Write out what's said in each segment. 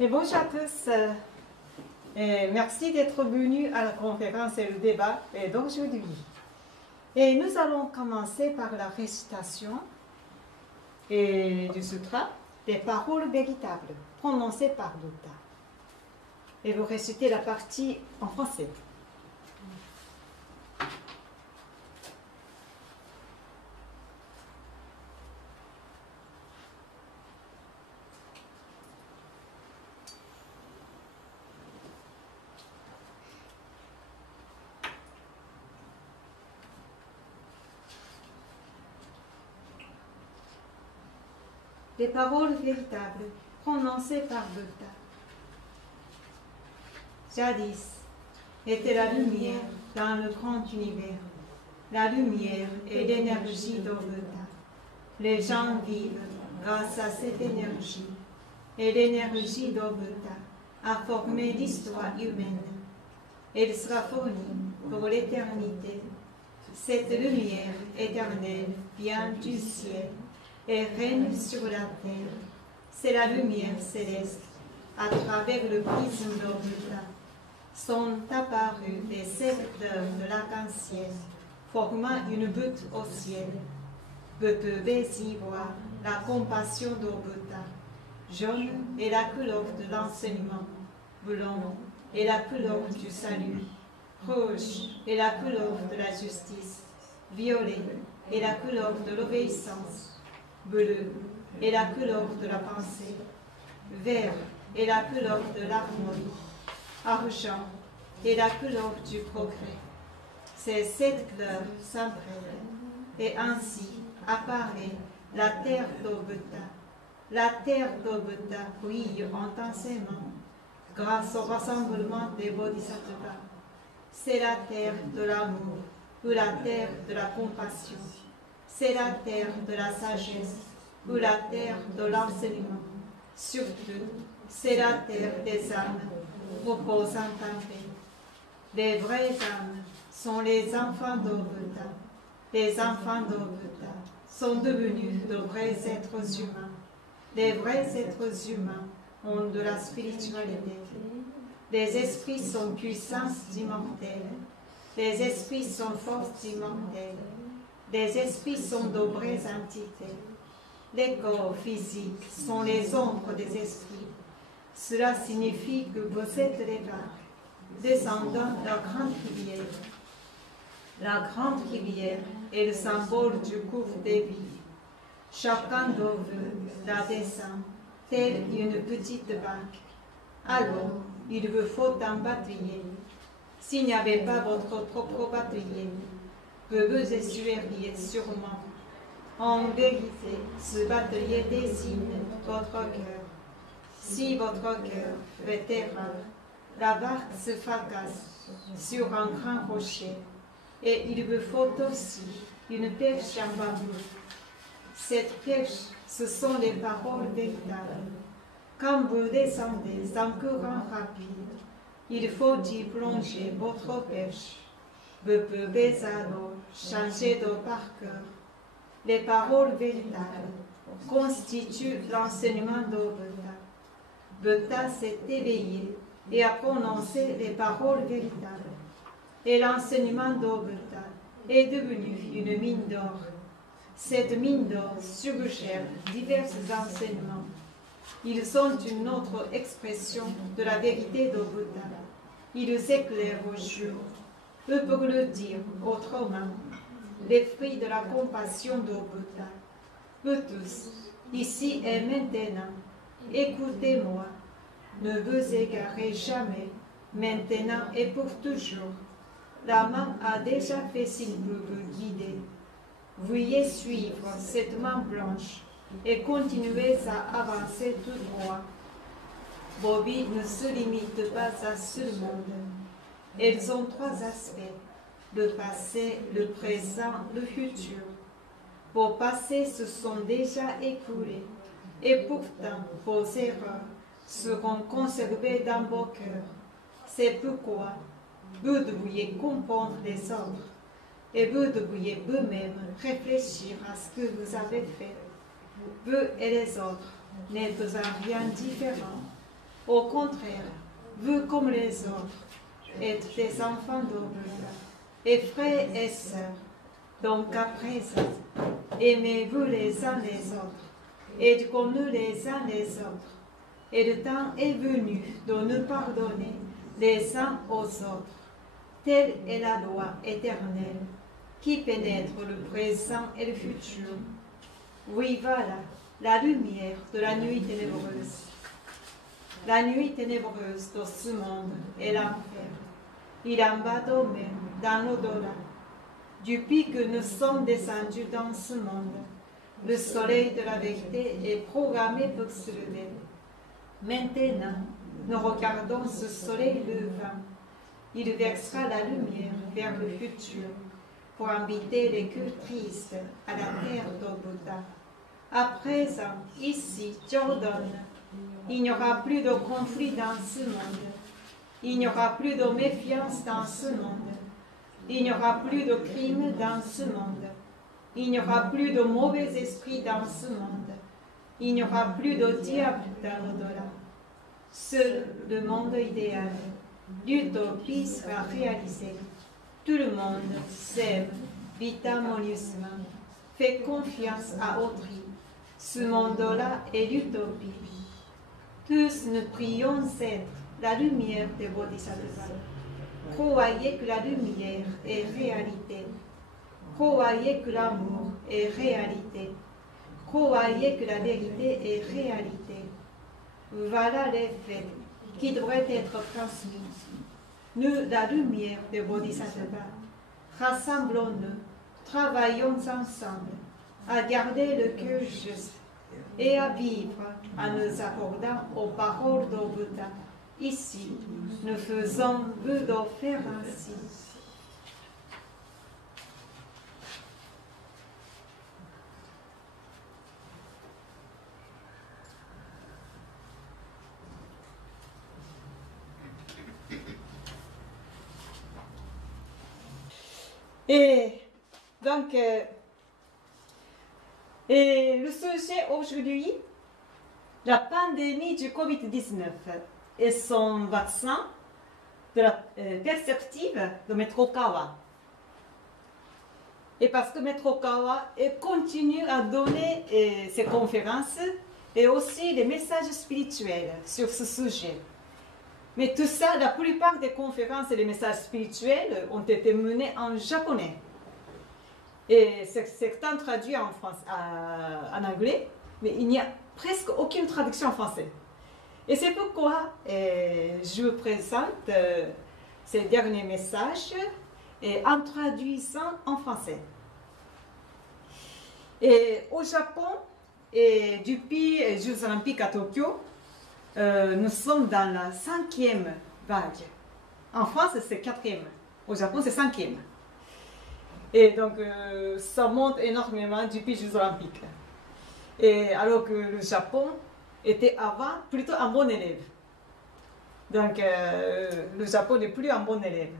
Et bonjour à tous. Merci d'être venus à la conférence et le débat d'aujourd'hui. Et nous allons commencer par la récitation du sutra des paroles véritables prononcées par Bouddha. Et vous récitez la partie en français. Les paroles véritables prononcées par Bouddha. Jadis était la lumière dans le grand univers, la lumière et l'énergie de Bouddha. Les gens vivent grâce à cette énergie, et l'énergie de Bouddha a formé l'histoire humaine. Elle sera fournie pour l'éternité. Cette lumière éternelle vient du ciel et règne sur la terre. C'est la lumière céleste. À travers le prisme de Bouddha sont apparus les 7 fleurs de l'arc-en-ciel, formant une butte au ciel. Vous pouvez y voir la compassion de Bouddha. Jaune est la couleur de l'enseignement, blanc est la couleur du salut, rouge est la couleur de la justice, violet est la couleur de l'obéissance, bleu est la couleur de la pensée, vert est la couleur de l'harmonie, argent est la couleur du progrès. Ces 7 couleurs s'entraînent et ainsi apparaît la terre de Bouddha. La terre de Bouddha brille intensément grâce au rassemblement des bodhisattvas. C'est la terre de l'amour ou la terre de la compassion. C'est la terre de la sagesse ou la terre de l'enseignement. Surtout, c'est la terre des âmes reposant en paix. Les vraies âmes sont les enfants de Bouddha. Les enfants de Bouddha sont devenus de vrais êtres humains. Les vrais êtres humains ont de la spiritualité. Les esprits sont puissances immortelles. Les esprits sont forces immortelles. Les esprits sont de vraies entités. Les corps physiques sont les ombres des esprits. Cela signifie que vous êtes les vagues, descendant de la grande rivière. La grande rivière est le symbole du cours des vies. Chacun de vous la descend, telle une petite vague. Alors, il vous faut un bâtelier. S'il n'y avait pas votre propre bâtelier, vous vous essuieriez sûrement. En vérité, ce bâtelier désigne votre cœur. Si votre cœur fait erreur, la barque se fracasse sur un grand rocher, et il vous faut aussi une perche en bambou. Cette perche, ce sont les paroles véritables. Quand vous descendez en courant rapide, il faut y plonger votre perche. Vous pouvez alors changer de parcours. Les paroles véritables constituent l'enseignement de Bouddha. Bouddha s'est éveillé et a prononcé les paroles véritables. Et l'enseignement de Bouddha est devenu une mine d'or. Cette mine d'or suggère divers enseignements. Ils sont une autre expression de la vérité de Bouddha. Ils éclairent au jour. Ou pour le dire autrement, les fruits de la compassion de Bouddha. Vous tous, ici et maintenant, écoutez-moi. Ne vous égarez jamais, maintenant et pour toujours. La main a déjà fait signe pour vous guider. Veuillez suivre cette main blanche et continuez à avancer tout droit. Vos vies ne se limitent pas à ce monde. Elles ont 3 aspects, le passé, le présent, le futur. Vos passés se sont déjà écoulés et pourtant vos erreurs seront conservées dans vos cœurs. C'est pourquoi vous devriez comprendre les autres et vous devriez vous-même réfléchir à ce que vous avez fait. Vous et les autres n'êtes en rien différents. Au contraire, vous comme les autres, êtes des enfants d'Obuta, et frères et sœurs. Donc à présent, aimez-vous les uns les autres, aidez-nous les uns les autres. Et le temps est venu de nous pardonner les uns aux autres. Telle est la loi éternelle qui pénètre le présent et le futur. Oui, voilà, la lumière de la nuit ténébreuse. La nuit ténébreuse de ce monde est l'enfer. Il en va de même dans l'au-delà. Depuis que nous sommes descendus dans ce monde, le soleil de la vérité est programmé pour se lever. Maintenant, nous regardons ce soleil levant. Il versera la lumière vers le futur pour inviter les cœurs tristes à la terre d'Obuta. À présent, ici, Jordan, il n'y aura plus de conflit dans ce monde. Il n'y aura plus de méfiance dans ce monde. Il n'y aura plus de crimes dans ce monde. Il n'y aura plus de mauvais esprits dans ce monde. Il n'y aura plus de diable dans l'au-delà. Seul le monde idéal, l'utopie sera réalisée. Tout le monde s'aime, vit harmonieusement, fait confiance à autrui. Ce monde-là est l'utopie. Tous nous prions être la lumière des Bodhisattvas. Croyez que la lumière est réalité. Croyez que l'amour est réalité. Croyez que la vérité est réalité. Voilà les faits qui devraient être transmis. Nous, la lumière des Bodhisattvas, rassemblons-nous, travaillons ensemble à garder le cœur juste et à vivre en nous accordant aux paroles d'Obuta. Ici, nous faisons vœu de faire ainsi. Et donc, le sujet aujourd'hui, la pandémie du Covid-19 et son vaccin de la perspective de Maître Okawa. Et parce que Maître Okawa continue à donner ses conférences et aussi des messages spirituels sur ce sujet. Mais tout ça, la plupart des conférences et des messages spirituels ont été menés en japonais. Et c'est traduit en anglais, mais il n'y a presque aucune traduction en français. Et c'est pourquoi je vous présente ces derniers messages en traduisant en français. Et au Japon, depuis les Jeux Olympiques à Tokyo, nous sommes dans la 5e vague. En France, c'est 4e. Au Japon, c'est 5e. Et donc, ça monte énormément depuis les Jeux Olympiques. Et alors que le Japon était avant plutôt un bon élève. Donc, le Japon n'est plus un bon élève.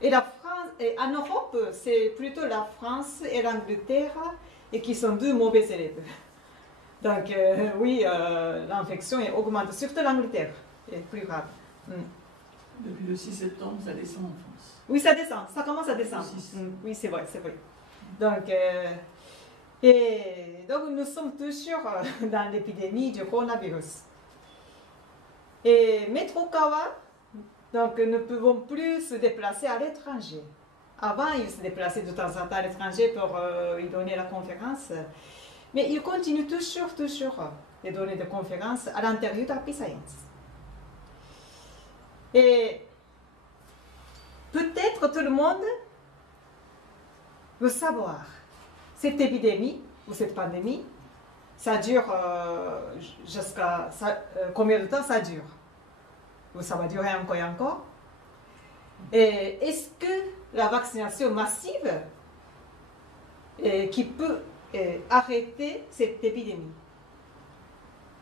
Et la France, et en Europe, c'est plutôt la France et l'Angleterre et qui sont deux mauvais élèves. Donc, oui, l'infection augmente, surtout l'Angleterre, est plus grave. Depuis le 6 septembre, ça descend en France. Oui, ça descend, ça commence à descendre. Oui, c'est vrai, c'est vrai. Donc, donc, nous sommes toujours dans l'épidémie du coronavirus. Et Maître Okawa, donc, ne pouvons plus se déplacer à l'étranger. Avant, il se déplaçait de temps en temps à l'étranger pour y donner la conférence. Mais il continue toujours de donner des conférences à l'intérieur de Happy Science. Et peut-être tout le monde veut savoir, cette épidémie ou cette pandémie, ça dure jusqu'à combien de temps ça dure? Ou ça va durer encore et encore? Et est-ce que la vaccination massive qui peut arrêter cette épidémie?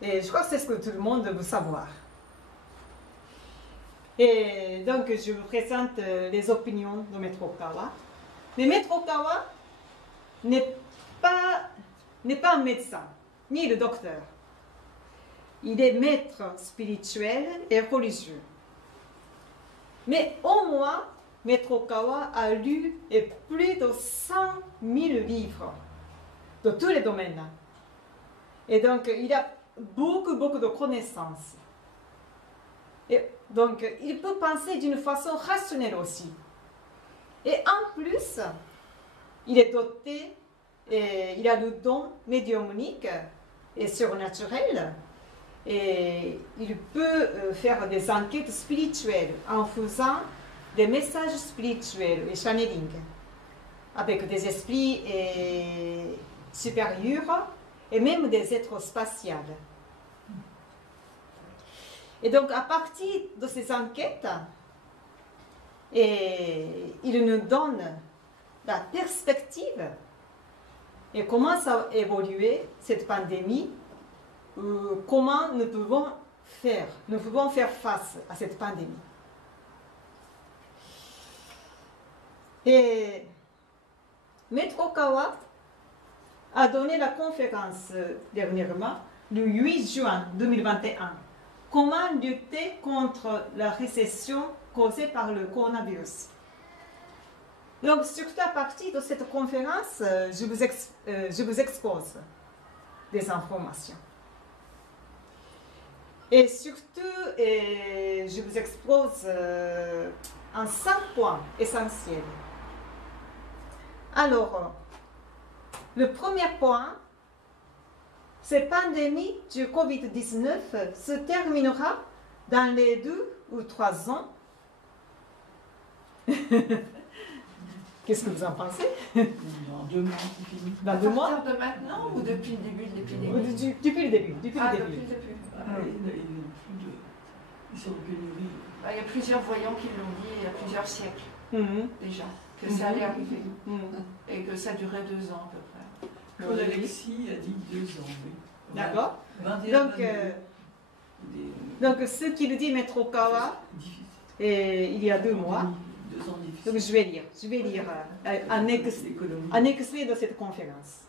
Et je crois que c'est ce que tout le monde veut savoir. Et donc, je vous présente les opinions de Maître Okawa. Mais Maître Okawa n'est pas un médecin, ni le docteur. il est maître spirituel et religieux. Mais au moins, Maître Okawa a lu plus de 100 000 livres de tous les domaines. Et donc, il a beaucoup de connaissances. Et donc, il peut penser d'une façon rationnelle aussi. Et en plus, il est doté, et il a le don médiumnique et surnaturel. Et il peut faire des enquêtes spirituelles en faisant des messages spirituels et channeling avec des esprits supérieurs et même des êtres spatials. Et donc, à partir de ces enquêtes, il nous donne la perspective et comment ça a évolué, cette pandémie, comment nous pouvons faire face à cette pandémie. Et Maître Okawa a donné la conférence dernièrement, le 8 juin 2021. Comment lutter contre la récession causée par le coronavirus. Donc, surtout à partir de cette conférence, je vous expose des informations. Et surtout, je vous expose en 5 points essentiels. Alors, le premier point, cette pandémie du Covid-19 se terminera dans les 2 ou 3 ans. Qu'est-ce que vous en pensez? Dans 2 mois, c'est fini. Dans 2 mois? À partir de maintenant ou depuis le début de l'épidémie? Depuis le début. Depuis le début. Ils sont en pénurie. Il y a plusieurs voyants qui l'ont dit il y a plusieurs siècles déjà, que ça allait arriver. Et que ça durait 2 ans à peu près. Claude Alexis a dit 2 ans, oui. D'accord. 21, donc, ce qu'il dit Maître Okawa, il y a 2 mois. 2 ans difficiles. Donc, je vais lire un extrait de cette conférence.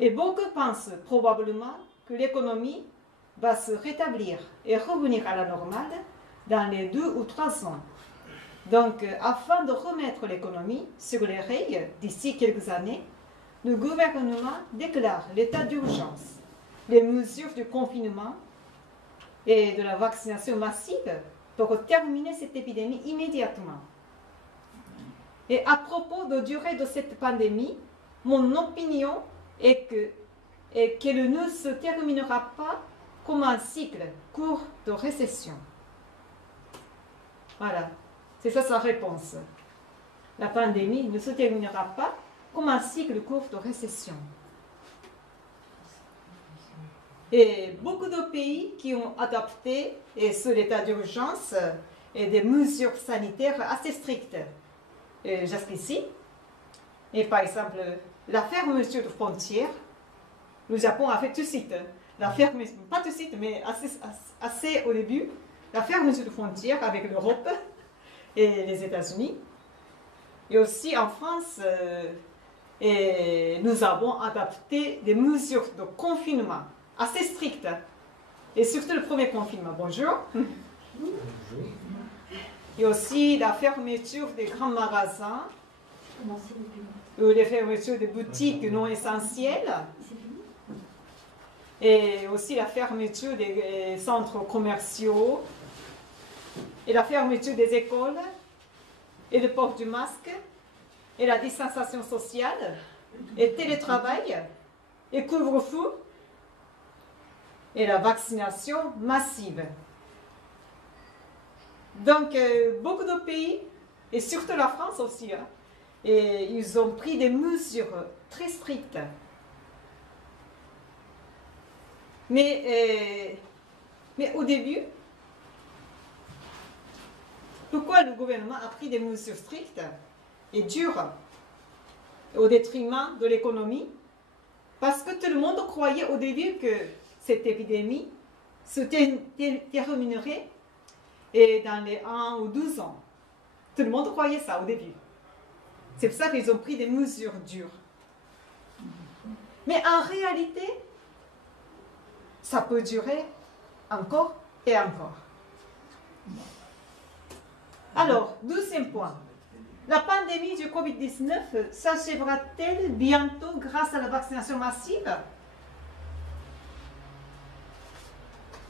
Et beaucoup pensent probablement que l'économie va se rétablir et revenir à la normale dans les 2 ou 3 ans. Donc, afin de remettre l'économie sur les rails d'ici quelques années, le gouvernement déclare l'état d'urgence, les mesures de confinement et de la vaccination massive pour terminer cette épidémie immédiatement. Et à propos de la durée de cette pandémie, mon opinion est qu'elle ne se terminera pas comme un cycle court de récession. Voilà, c'est ça sa réponse. La pandémie ne se terminera pas comme un cycle court de récession. Et beaucoup de pays qui ont adapté sur l'état d'urgence et des mesures sanitaires assez strictes jusqu'ici. Et par exemple, la fermeture de frontières, le Japon a fait tout de suite. La fermeture, pas tout de suite, mais assez au début, la fermeture de frontières avec l'Europe et les États-Unis. Et aussi en France, nous avons adapté des mesures de confinement assez strictes. Et surtout le premier confinement. Bonjour. Bonjour. Et aussi la fermeture des grands magasins, ou les fermetures des boutiques non essentielles. Et aussi la fermeture des centres commerciaux, et la fermeture des écoles, et le port du masque, et la distanciation sociale, et télétravail, et couvre-feu, et la vaccination massive. Donc, beaucoup de pays, et surtout la France aussi, et ils ont pris des mesures très strictes. Mais au début, pourquoi le gouvernement a pris des mesures strictes et dures au détriment de l'économie? Parce que tout le monde croyait au début que cette épidémie se terminerait dans les 1 ou 12 ans. Tout le monde croyait ça au début. C'est pour ça qu'ils ont pris des mesures dures. Mais en réalité, ça peut durer encore et encore. Alors, deuxième point. La pandémie du Covid-19 s'achèvera-t-elle bientôt grâce à la vaccination massive?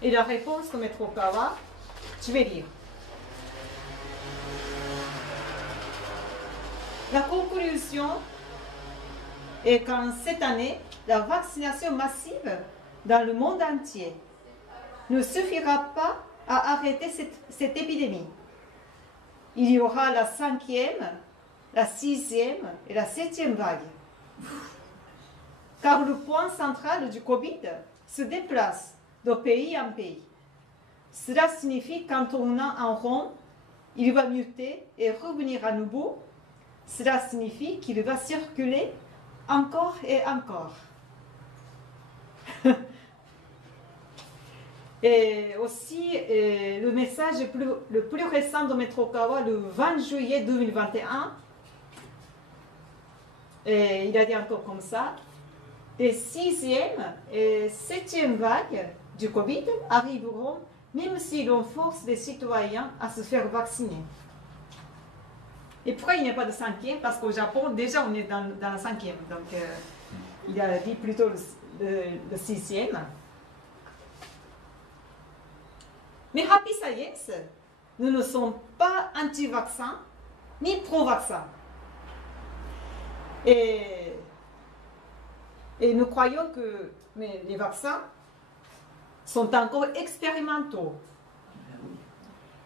Et la réponse de Maître Okawa, je vais lire. La conclusion est qu'en cette année, la vaccination massive dans le monde entier ne suffira pas à arrêter cette épidémie. Il y aura la 5e, la 6e et la 7e vague. Car le point central du Covid se déplace de pays en pays. Cela signifie qu'en tournant en rond, il va muter et revenir à nouveau. Cela signifie qu'il va circuler encore et encore. Et aussi, le message le plus récent de Maître Okawa, le 20 juillet 2021, et il a dit encore comme ça, les 6e et 7e vagues du Covid arriveront même si l'on force les citoyens à se faire vacciner. Et pourquoi il n'y a pas de 5e? Parce qu'au Japon, déjà on est dans la 5e, donc il a dit plutôt le 6e. Mais Happy Science, nous ne sommes pas anti-vaccins ni pro-vaccins. Et nous croyons que les vaccins sont encore expérimentaux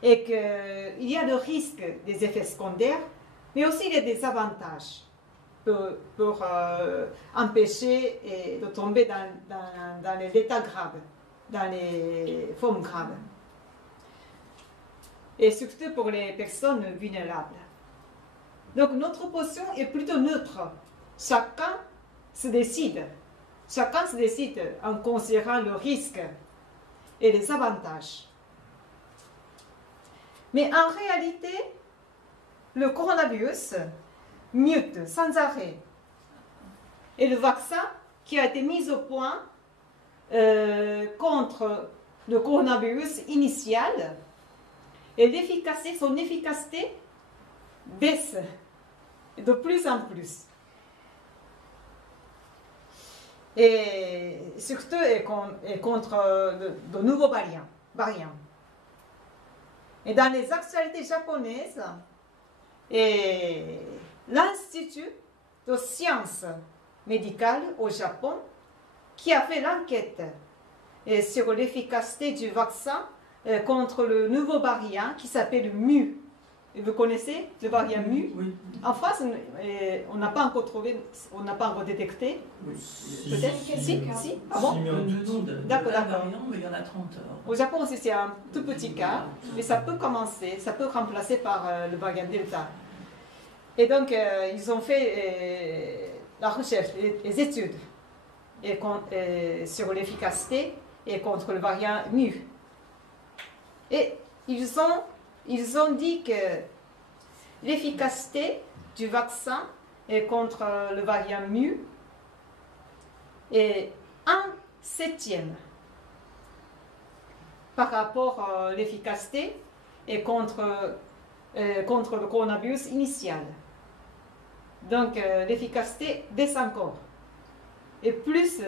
et qu'il y a le risque des effets secondaires, mais aussi il y a des avantages pour empêcher de tomber dans les états graves, dans les formes graves. Et surtout pour les personnes vulnérables. Donc notre position est plutôt neutre. Chacun se décide. Chacun se décide en considérant le risque et les avantages. Mais en réalité, le coronavirus mute sans arrêt. Et le vaccin qui a été mis au point contre le coronavirus initial, et son efficacité baisse de plus en plus. Et surtout contre de nouveaux variants. Et dans les actualités japonaises, l'Institut de sciences médicales au Japon, qui a fait l'enquête sur l'efficacité du vaccin contre le nouveau variant qui s'appelle Mu. Vous connaissez le variant Mu? Oui. En France, on n'a pas encore trouvé, on n'a pas encore détecté. Oui. Peut-être? Si? Ah bon? D'accord. Mais il y en a 30. Au Japon aussi, c'est un tout petit cas, mais ça peut commencer, ça peut remplacer par le variant Delta. Et donc, ils ont fait la recherche, les études sur l'efficacité et contre le variant Mu. Et ils ont dit que l'efficacité du vaccin contre le variant Mu est 1/7 par rapport à l'efficacité et contre le coronavirus initial. Donc l'efficacité baisse encore. Et plus,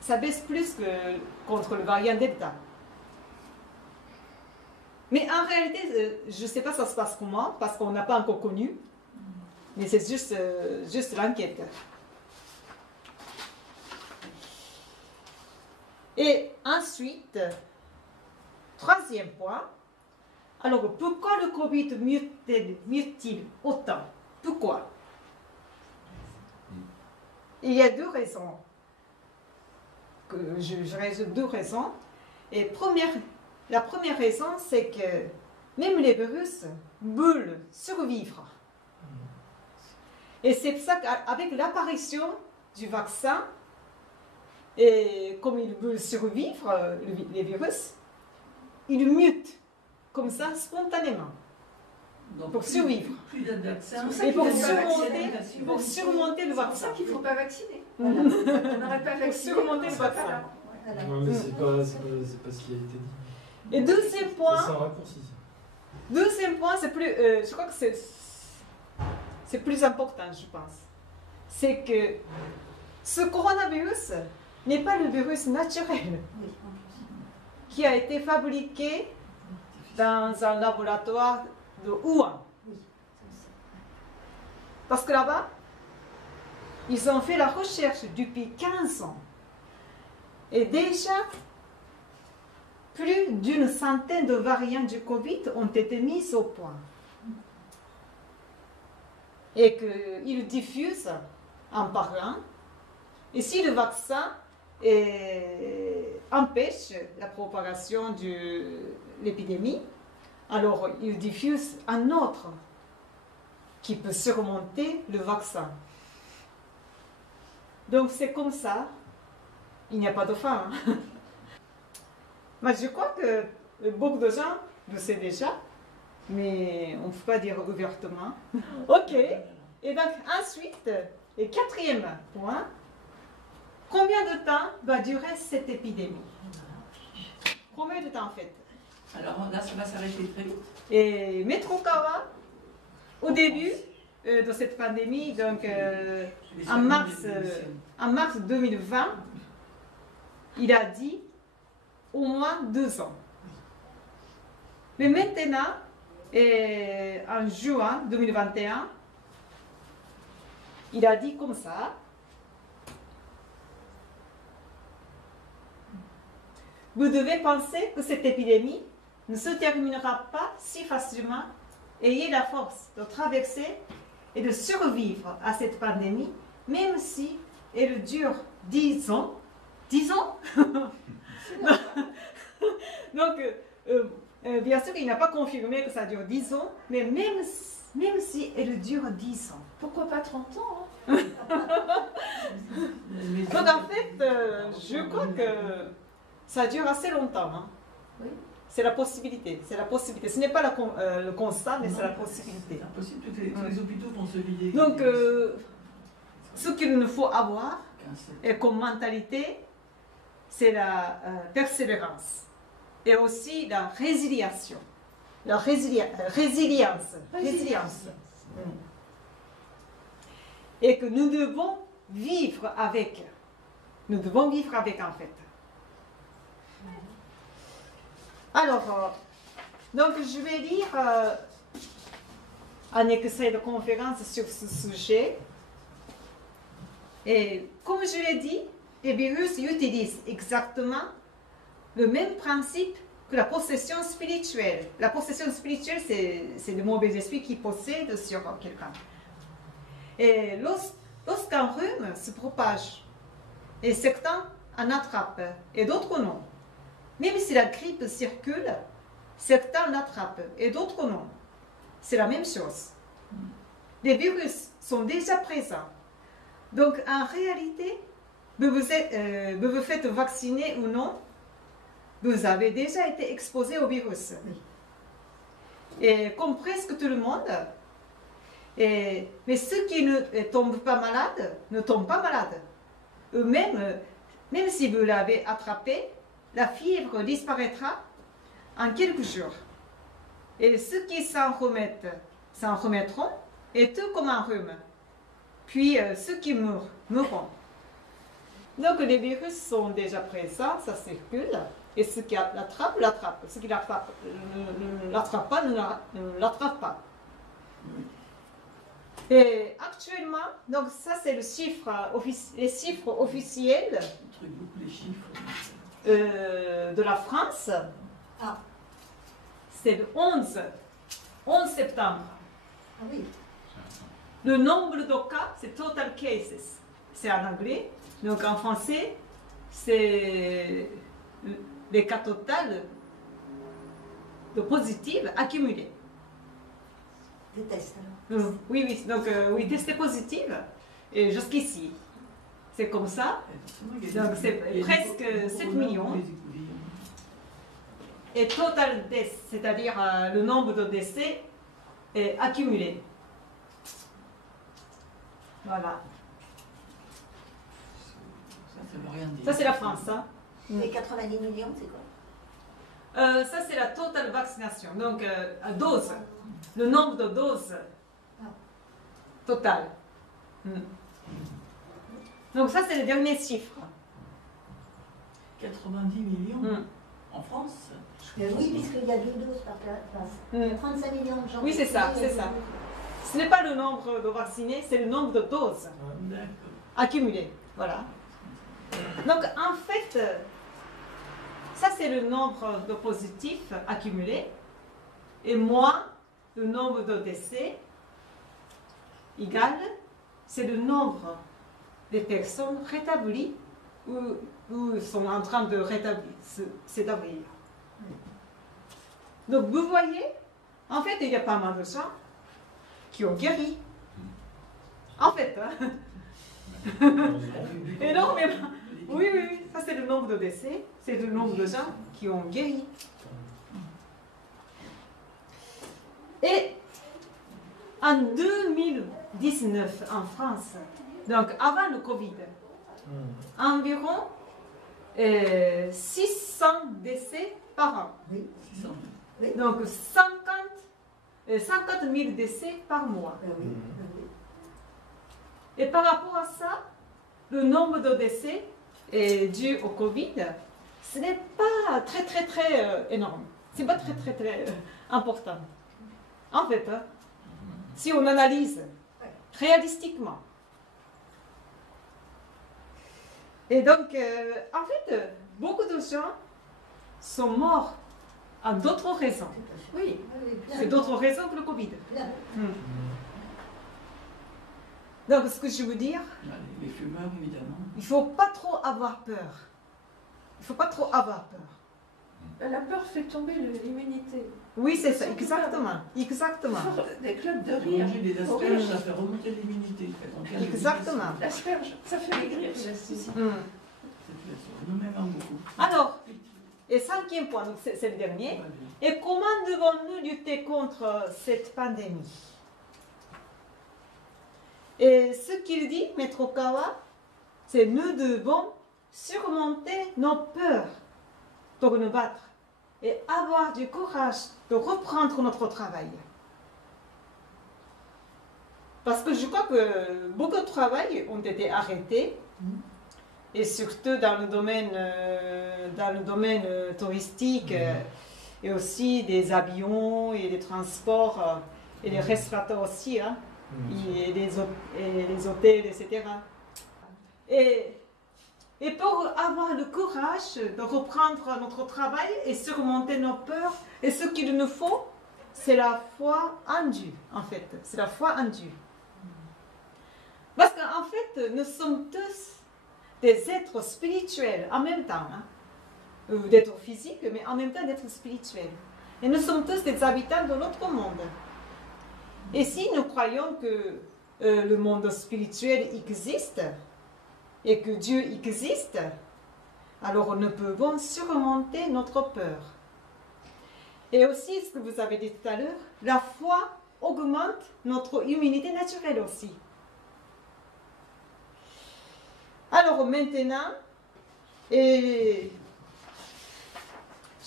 ça baisse plus que contre le variant Delta. Mais en réalité, je ne sais pas ça se passe comment, parce qu'on n'a pas encore connu. Mais c'est juste l'enquête. Et ensuite, troisième point. Alors, pourquoi le Covid mute-t-il autant? Pourquoi? Il y a deux raisons. Je résume deux raisons. Et la première raison, c'est que même les virus veulent survivre. Et c'est pour ça qu'avec l'apparition du vaccin, et comme ils veulent survivre, les virus, ils mutent comme ça spontanément. Donc, pour survivre. Plus de vaccins. Et pour surmonter le C'est pour ça vaccin. qu'il ne faut pas vacciner. Voilà. On n'aurait pas vacciné. surmonter on le serait vaccin. pas là. Non, mais c'est pas ce qui a été dit. Et deuxième C'est point, un raccourci. c'est plus, je crois que c'est plus important, je pense. C'est que ce coronavirus n'est pas le virus naturel qui a été fabriqué dans un laboratoire de Wuhan. Parce que là-bas, ils ont fait la recherche depuis 15 ans. Et déjà, plus d'une centaine de variants du Covid ont été mis au point. Et qu'ils diffusent en parlant. Et si le vaccin empêche la propagation de l'épidémie, alors ils diffusent un autre qui peut surmonter le vaccin. Donc c'est comme ça. Il n'y a pas de fin. Mais je crois que beaucoup de gens le savent déjà, mais on ne peut pas dire ouvertement. Ok. Et donc ensuite, le quatrième point, combien de temps va durer cette épidémie? Combien de temps en fait? Alors là, ça va s'arrêter très vite. Et Maître Okawa, au début de cette pandémie, donc en mars 2020, il a dit au moins 2 ans. Mais maintenant, en juin 2021, il a dit comme ça. Vous devez penser que cette épidémie ne se terminera pas si facilement. Ayez la force de traverser et de survivre à cette pandémie, même si elle dure 10 ans. 10 ans? Donc, bien sûr, il n'a pas confirmé que ça dure 10 ans, mais même si elle dure 10 ans. Pourquoi pas 30 ans Donc, en fait, je crois que ça dure assez longtemps. Hein. Oui. C'est la possibilité. C'est la possibilité. Ce n'est pas le constat, mais c'est la possibilité. C'est impossible, tous les hôpitaux vont se vider. Donc, ce qu'il nous faut avoir, et comme mentalité, c'est la persévérance. Et aussi la résilience. La résilience. Et que nous devons vivre avec. Nous devons vivre avec, en fait. Alors, donc je vais lire un extrait de conférence sur ce sujet. Et comme je l'ai dit, les virus utilisent exactement le même principe que la possession spirituelle. La possession spirituelle, c'est le mauvais esprit qui possède sur quelqu'un. Et lorsqu'un rhume se propage, et certains en attrapent, et d'autres non. Même si la grippe circule, certains l'attrapent et d'autres non. C'est la même chose. Les virus sont déjà présents. Donc en réalité, vous vous faites vacciner ou non, vous avez déjà été exposé au virus. Et comme presque tout le monde, mais ceux qui ne tombent pas malades, ne tombent pas malades. Eux-mêmes, même si vous l'avez attrapé, la fièvre disparaîtra en quelques jours. Et ceux qui s'en remettront, et tout comme un rhume. Puis ceux qui mourront. Donc les virus sont déjà présents, ça circule. Et ceux qui l'attrapent, l'attrapent. Ceux qui ne l'attrapent pas, ne l'attrapent pas. Et actuellement, donc ça c'est les chiffres officiels de la France. Ah. C'est le 11 septembre. Ah oui. Le nombre de cas, c'est total cases. C'est en anglais. Donc en français, c'est les cas totaux de positifs accumulés. Des tests alors. Oui. Donc oui, testé positif. Et jusqu'ici. C'est comme ça. Donc c'est presque 7 millions. Et total death, c'est-à-dire le nombre de décès est accumulé. Voilà. Ça veut rien dire. Ça c'est la France. Hein. Et 90 millions, c'est quoi? Ça, c'est la totale vaccination. Donc, dose. Le nombre de doses totales. Donc, ça, c'est le dernier chiffre. 90 millions en France. Oui, puisqu'il y a 2 doses par place. Il y a 35 millions de gens. Oui, c'est ça, c'est ça. Ce n'est pas le nombre de vaccinés, c'est le nombre de doses D'accord. accumulées. Voilà. Donc, en fait, ça, c'est le nombre de positifs accumulés. Et moins le nombre de décès égal, c'est le nombre de personnes rétablies ou sont en train de s'établir. Donc, vous voyez, en fait, il y a pas mal de gens qui ont guéri. En fait, hein. Énormément. Oui, oui, oui, ça c'est le nombre de décès, c'est le nombre de gens qui ont guéri. Et en 2019, en France, donc avant le Covid, environ 600 décès par an. Oui. 600. Donc 50 000 décès par mois. Oui. Et par rapport à ça, le nombre de décès dû au Covid, ce n'est pas très énorme. Ce n'est pas très important. En fait, hein, si on analyse réalistiquement. Et donc, en fait, beaucoup de gens sont morts à d'autres raisons. Oui, c'est d'autres raisons que le Covid. Donc, ce que je veux dire, Les fumeurs, évidemment. il ne faut pas trop avoir peur. Il ne faut pas trop avoir peur. La peur fait tomber l'immunité. Oui, c'est ça, exactement. Exactement. Des clubs de rire. Manger des asperges, ça fait remonter l'immunité. Exactement. L'asperge, ça fait maigrir. Nous-mêmes, beaucoup. Alors, et 5e point, donc c'est le dernier. Et comment devons-nous lutter contre cette pandémie? Et ce qu'il dit, Maître Okawa, c'est nous devons surmonter nos peurs pour nous battre et avoir du courage de reprendre notre travail. Parce que je crois que beaucoup de travail ont été arrêtés, et surtout dans le domaine touristique, et aussi des avions et des transports, et les restaurateurs aussi, hein, et les hôtels, etc. Et pour avoir le courage de reprendre notre travail et surmonter nos peurs, et ce qu'il nous faut, c'est la foi en Dieu, en fait. C'est la foi en Dieu. Parce qu'en fait, nous sommes tous des êtres spirituels en même temps. Hein. D'êtres physiques, mais en même temps d'êtres spirituels. Et nous sommes tous des habitants de notre monde. Et si nous croyons que le monde spirituel existe, et que Dieu existe, alors nous pouvons surmonter notre peur. Et aussi, ce que vous avez dit tout à l'heure, la foi augmente notre immunité naturelle aussi. Alors maintenant, je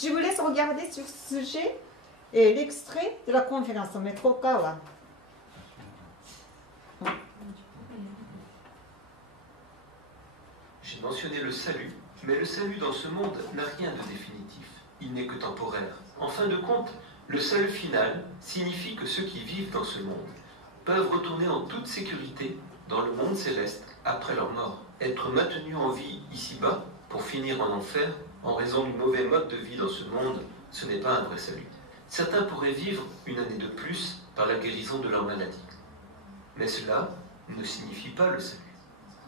vous laisse regarder sur ce sujet et l'extrait de la conférence de Maître Okawa. J'ai mentionné le salut, mais le salut dans ce monde n'a rien de définitif. Il n'est que temporaire. En fin de compte, le salut final signifie que ceux qui vivent dans ce monde peuvent retourner en toute sécurité dans le monde céleste après leur mort. Être maintenus en vie ici-bas pour finir en enfer en raison du mauvais mode de vie dans ce monde, ce n'est pas un vrai salut. Certains pourraient vivre une année de plus par la guérison de leur maladie. Mais cela ne signifie pas le salut.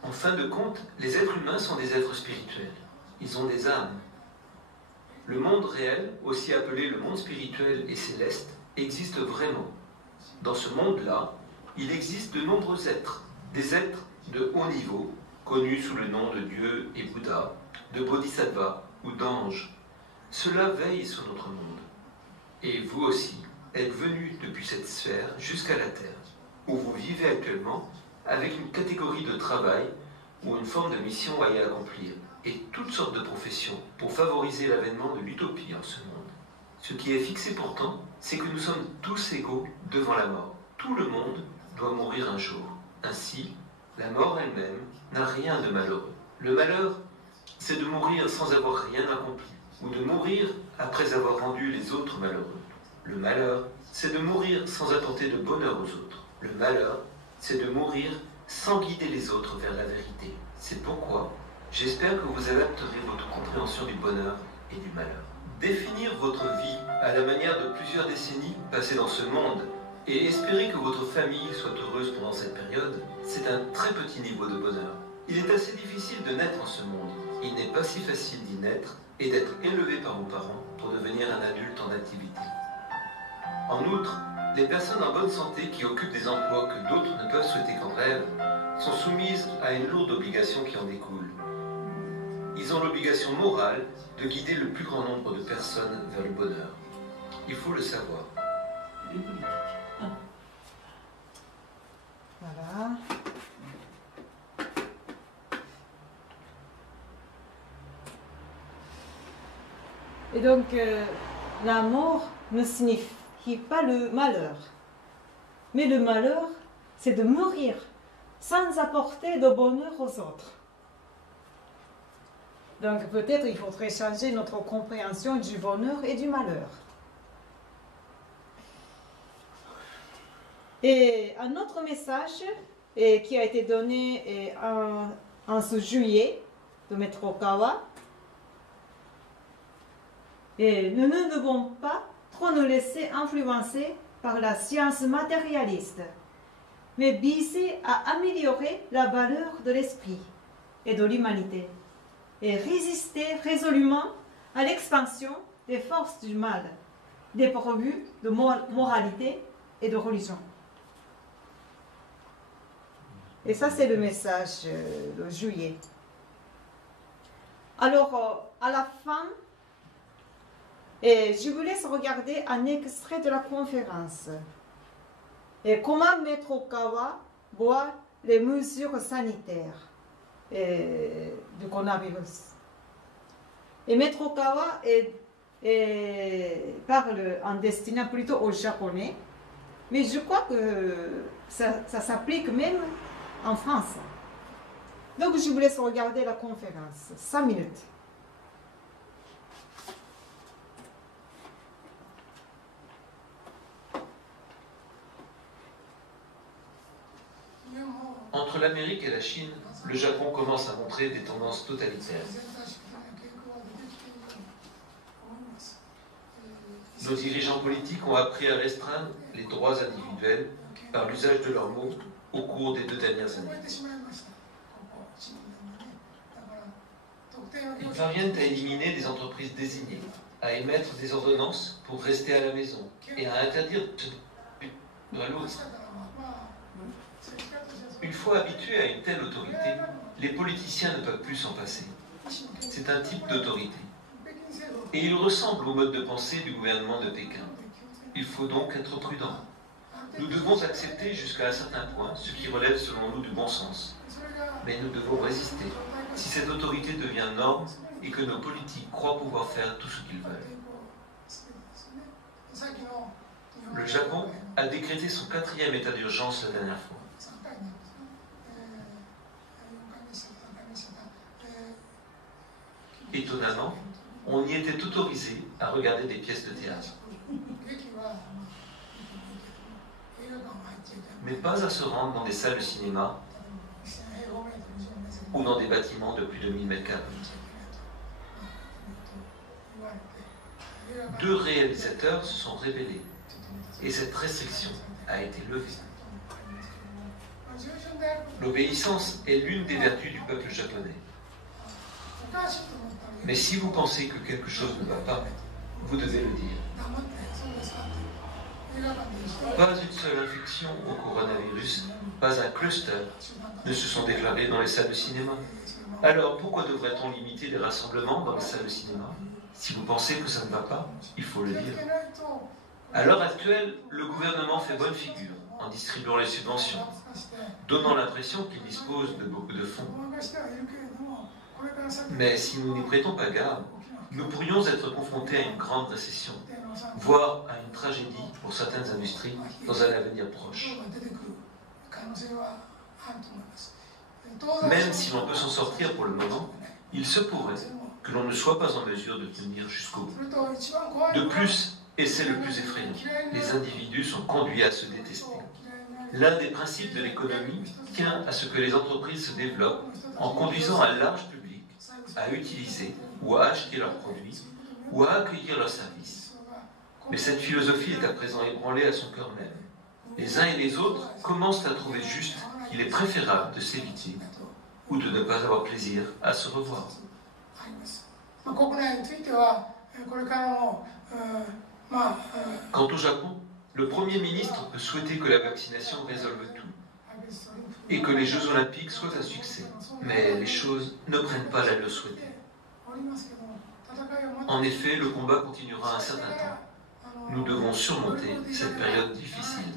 En fin de compte, les êtres humains sont des êtres spirituels. Ils ont des âmes. Le monde réel, aussi appelé le monde spirituel et céleste, existe vraiment. Dans ce monde-là, il existe de nombreux êtres, des êtres de haut niveau, connus sous le nom de Dieu et Bouddha, de Bodhisattva ou d'anges. Cela veille sur notre monde. Et vous aussi êtes venus depuis cette sphère jusqu'à la Terre, où vous vivez actuellement, avec une catégorie de travail ou une forme de mission à y accomplir, et toutes sortes de professions pour favoriser l'avènement de l'utopie en ce monde. Ce qui est fixé pourtant, c'est que nous sommes tous égaux devant la mort. Tout le monde doit mourir un jour. Ainsi, la mort elle-même n'a rien de malheureux. Le malheur, c'est de mourir sans avoir rien accompli, ou de mourir après avoir rendu les autres malheureux. Le malheur, c'est de mourir sans apporter de bonheur aux autres. Le malheur, c'est de mourir sans guider les autres vers la vérité. C'est pourquoi j'espère que vous adapterez votre compréhension du bonheur et du malheur. Définir votre vie à la manière de plusieurs décennies passées dans ce monde et espérer que votre famille soit heureuse pendant cette période, c'est un très petit niveau de bonheur. Il est assez difficile de naître en ce monde. Il n'est pas si facile d'y naître et d'être élevé par vos parents pour devenir un adulte en activité. En outre, les personnes en bonne santé qui occupent des emplois que d'autres ne peuvent souhaiter qu'en rêve sont soumises à une lourde obligation qui en découle. Ils ont l'obligation morale de guider le plus grand nombre de personnes vers le bonheur. Il faut le savoir. Les politiques. Voilà. Et donc, la mort ne signifie pas le malheur. Mais le malheur, c'est de mourir sans apporter de bonheur aux autres. Donc, peut-être il faudrait changer notre compréhension du bonheur et du malheur. Et un autre message qui a été donné en ce juillet de Maître Okawa. Et nous ne devons pas trop nous laisser influencer par la science matérialiste, mais viser à améliorer la valeur de l'esprit et de l'humanité, et résister résolument à l'expansion des forces du mal, dépourvues de moralité et de religion. Et ça, c'est le message de juillet. Alors, à la fin, je vous laisse regarder un extrait de la conférence. Et comment Maître Okawa voit les mesures sanitaires du coronavirus. Et Maître Okawa parle en destinant plutôt aux Japonais, mais je crois que ça s'applique même en France. Donc je vous laisse regarder la conférence. 5 minutes. Entre l'Amérique et la Chine, le Japon commence à montrer des tendances totalitaires. Nos dirigeants politiques ont appris à restreindre les droits individuels par l'usage de leurs mots au cours des 2 dernières années. Ils parviennent à éliminer des entreprises désignées, à émettre des ordonnances pour rester à la maison et à interdire à l'autre. Une fois habitués à une telle autorité, les politiciens ne peuvent plus s'en passer. C'est un type d'autorité. Et il ressemble au mode de pensée du gouvernement de Pékin. Il faut donc être prudent. Nous devons accepter jusqu'à un certain point ce qui relève selon nous du bon sens. Mais nous devons résister si cette autorité devient norme et que nos politiques croient pouvoir faire tout ce qu'ils veulent. Le Japon a décrété son 4e état d'urgence la dernière fois. Étonnamment, on y était autorisé à regarder des pièces de théâtre. Mais pas à se rendre dans des salles de cinéma ou dans des bâtiments de plus de 1000 mètres carrés. 2 réalisateurs se sont révélés et cette restriction a été levée. L'obéissance est l'une des vertus du peuple japonais. Mais si vous pensez que quelque chose ne va pas, vous devez le dire. Pas une seule infection au coronavirus, pas un cluster ne se sont déclarés dans les salles de cinéma. Alors pourquoi devrait-on limiter les rassemblements dans les salles de cinéma? Si vous pensez que ça ne va pas, il faut le dire. À l'heure actuelle, le gouvernement fait bonne figure en distribuant les subventions. donnant l'impression qu'ils disposent de beaucoup de fonds. Mais si nous n'y prêtons pas garde, nous pourrions être confrontés à une grande récession, voire à une tragédie pour certaines industries dans un avenir proche. Même si l'on peut s'en sortir pour le moment, il se pourrait que l'on ne soit pas en mesure de tenir jusqu'au bout. De plus, et c'est le plus effrayant, les individus sont conduits à se détester. L'un des principes de l'économie tient à ce que les entreprises se développent en conduisant un large public à utiliser ou à acheter leurs produits ou à accueillir leurs services. Mais cette philosophie est à présent ébranlée à son cœur même. Les uns et les autres commencent à trouver juste qu'il est préférable de s'éviter ou de ne pas avoir plaisir à se revoir. Quant au Japon, le Premier ministre peut souhaiter que la vaccination résolve tout et que les Jeux Olympiques soient un succès. Mais les choses ne prennent pas l'allure souhaitée. En effet, le combat continuera un certain temps. Nous devons surmonter cette période difficile.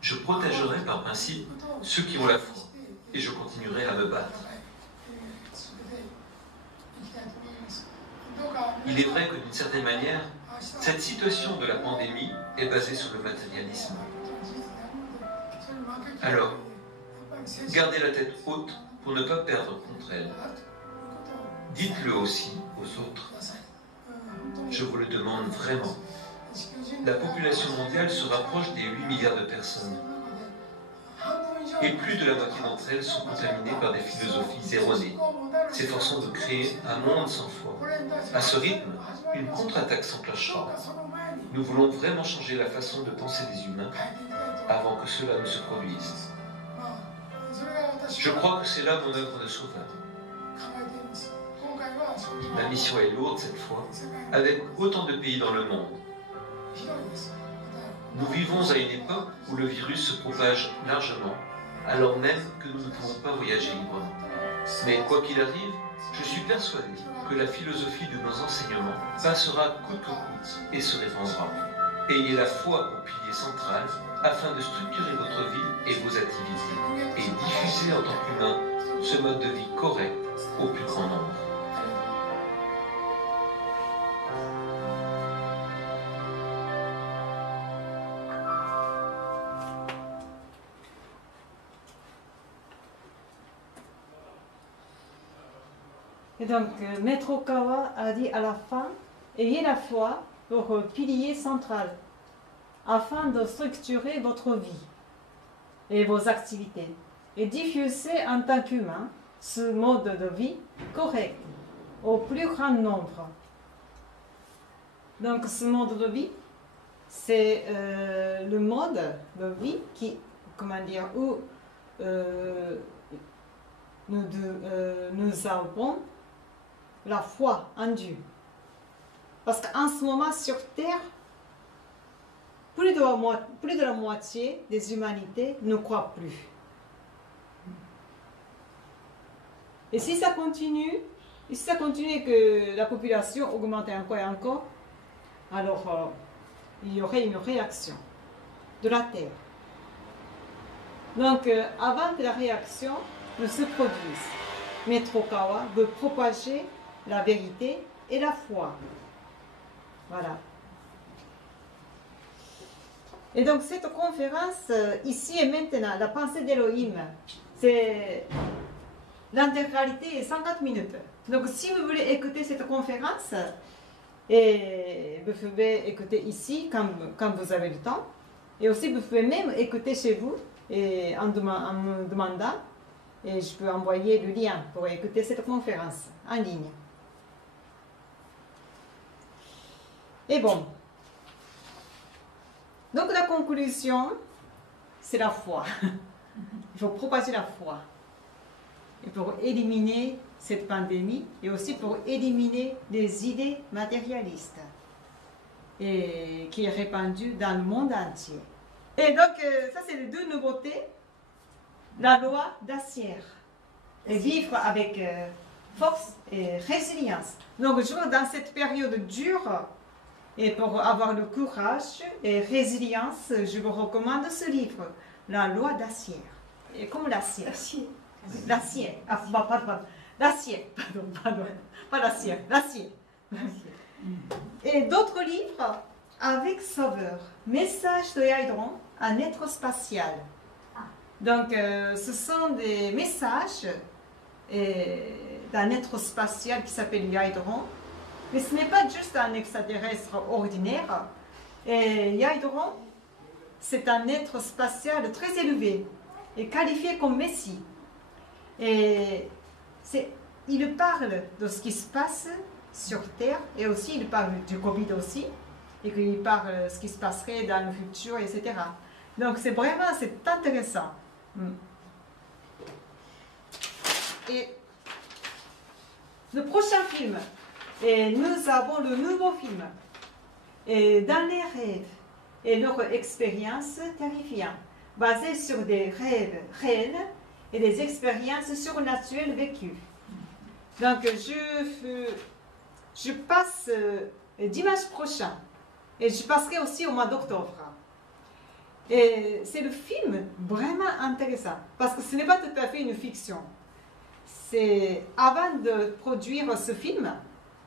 Je protégerai par principe ceux qui ont la foi et je continuerai à me battre. Il est vrai que d'une certaine manière, cette situation de la pandémie est basée sur le matérialisme. Alors, gardez la tête haute pour ne pas perdre contre elle. Dites-le aussi aux autres. Je vous le demande vraiment. La population mondiale se rapproche des 8 milliards de personnes. Et plus de la moitié d'entre elles sont contaminées par des philosophies erronées, s'efforçant de créer un monde sans foi. À ce rythme, une contre-attaque s'enclenchera. Nous voulons vraiment changer la façon de penser des humains avant que cela ne se produise. Je crois que c'est là mon œuvre de sauveur. La mission est lourde cette fois, avec autant de pays dans le monde. Nous vivons à une époque où le virus se propage largement, alors même que nous ne pouvons pas voyager librement. Mais quoi qu'il arrive, je suis persuadé que la philosophie de nos enseignements passera coûte que coûte et se répandra. Ayez la foi au pilier central afin de structurer votre vie et vos activités et diffuser en tant qu'humain ce mode de vie correct au plus grand nombre. Et donc, Maître Okawa a dit à la fin, ayez la foi pour pilier central, afin de structurer votre vie et vos activités, et diffuser en tant qu'humain ce mode de vie correct au plus grand nombre. Donc, ce mode de vie, c'est le mode de vie qui, comment dire, où nous avons la foi en Dieu. Parce qu'en ce moment, sur Terre, plus de la moitié des humanités ne croient plus. Et si ça continue, et que la population augmente encore et encore, alors il y aurait une réaction de la Terre. Donc, avant que la réaction ne se produise, Maître Okawa veut propager la vérité et la foi. Voilà. Et donc cette conférence, ici et maintenant, la pensée d'Elohim, c'est l'intégralité est 50 minutes. Donc si vous voulez écouter cette conférence, et vous pouvez écouter ici quand vous avez le temps, et aussi vous pouvez même écouter chez vous et en me demandant, et je peux envoyer le lien pour écouter cette conférence en ligne. Et bon, donc la conclusion, c'est la foi. Il faut propager la foi. Et pour éliminer cette pandémie, et aussi pour éliminer les idées matérialistes et qui est répandue dans le monde entier. Et donc, ça c'est les deux nouveautés. La loi d'Acier. Et vivre avec force et résilience. Donc, dans cette période dure, Et pour avoir le courage et résilience, je vous recommande ce livre, La loi d'acier. Et comme l'acier. L'acier. Ah, pardon. L'acier. Pardon. Pas l'acier. L'acier. Et d'autres livres avec Sauveur. Message de Yaedron, un être spatial. Donc, ce sont des messages d'un être spatial qui s'appelle Yaedron. Mais ce n'est pas juste un extraterrestre ordinaire. Et Yaedron, c'est un être spatial très élevé et qualifié comme Messie. Et il parle de ce qui se passe sur Terre et aussi il parle du Covid aussi et qu'il parle de ce qui se passerait dans le futur, etc. Donc c'est intéressant. Et le prochain film, et nous avons le nouveau film, et dans les rêves et leur expérience terrifiante, basée sur des rêves réels et des expériences surnaturelles vécues. Donc je passe dimanche prochain, et je passerai aussi au mois d'octobre. Et c'est le film vraiment intéressant, parce que ce n'est pas tout à fait une fiction. C'est avant de produire ce film,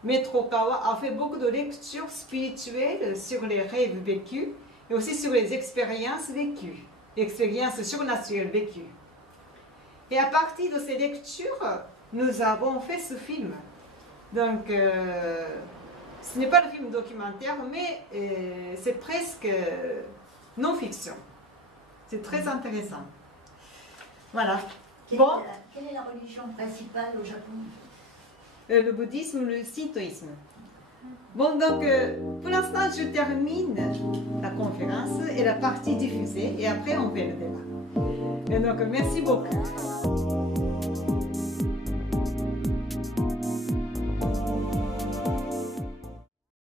Maître Okawa a fait beaucoup de lectures spirituelles sur les rêves vécus et aussi sur les expériences vécues, expériences surnaturelles vécues. Et à partir de ces lectures, nous avons fait ce film. Donc, ce n'est pas le film documentaire, mais c'est presque non-fiction. C'est très intéressant. Voilà. Quelle est la religion principale au Japon? Le bouddhisme, le shintoïsme. Bon, donc, pour l'instant, je termine la conférence et la partie diffusée, et après, on fait le débat. Et donc, merci beaucoup.